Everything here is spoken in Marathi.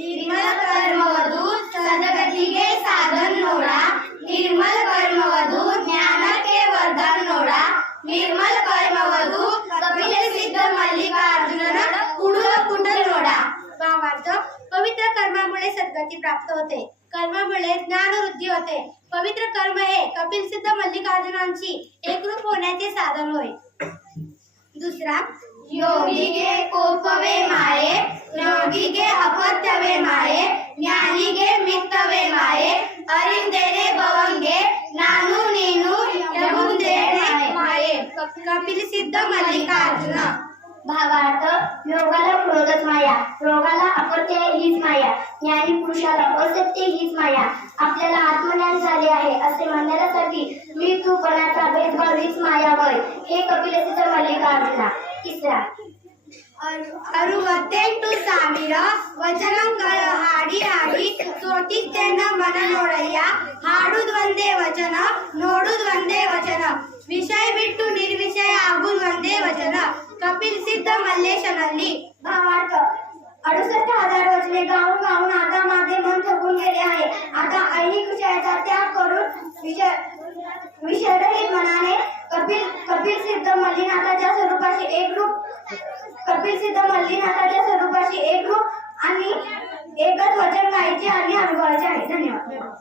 निर्मल कर्मवधू सदगतीगे साधन नोडा. निर्मल कर्मवधू ज्ञानाके वरदान नोडा. निर्मल कर्मवधू कपिल सिद्ध मल्लिकार्जुन कुडुल कुंडल नोडा. भावार्थ पवित्र कर्मामुळे सद्गती प्राप्त होते. कर्मामुळे ज्ञानवृद्धी होते. पवित्र कर्म हे कपिल सिद्ध मल्लिकार्जुनांची एकरूप होण्याचे साधन होय. दुसरा योगिगे कोपवे मित्तवे माये ज्ञानिगे मित्तवे माये अरिंदेने बवंगे नानू नीनू रघुंदेने माये कपिल सिद्ध मल्लिकार्जुन भावार्थ योगाला क्रोधच माया रोगाला अपत्य हीच माया ज्ञानी पुरुषाला असत्य हीच माया आपल्याला आत्मज्ञान झाले आहे असे म्हणण्यासाठी मी तू पणाचा भेदभाव हीच माया होय हे कपिलसिद्ध मल्लिकार्जुना तिसरा अरु अरुवते ಸಾವಿರ ವಚನಗಳ ಹಾಡಿ ಹಾಡಿ ಸೋಟಿದ್ದೆನ ಮನ ನೋಡಯ್ಯ ಹಾಡುದ್ ಒಂದೇ ವಚನ ನೋಡುದ್ ಒಂದೇ ವಚನ ವಿಷಯ ಬಿಟ್ಟು ನಿರ್ವಿಷಯ ಆಗುದ್ ಒಂದೇ ವಚನ ಕಪಿಲ್ ಸಿದ್ಧ ಮಲ್ಲೇಶನಲ್ಲಿ भावार्थ अडुसष्ट हजार वचने गाऊन गाऊन आता माझे मन थकून गेले आहे आता ऐहिक विषयाचा त्याग करून विषय विषयरहित मनाने कपिल कपिल सिद्ध मल्लीनाथाच्या स्वरूपाशी एकरूप कपिल सिद्ध मल्लीनाथाच्या एक एकरूप आणि एकच वचन गायचे आणि अनुभवायचे आहे. धन्यवाद.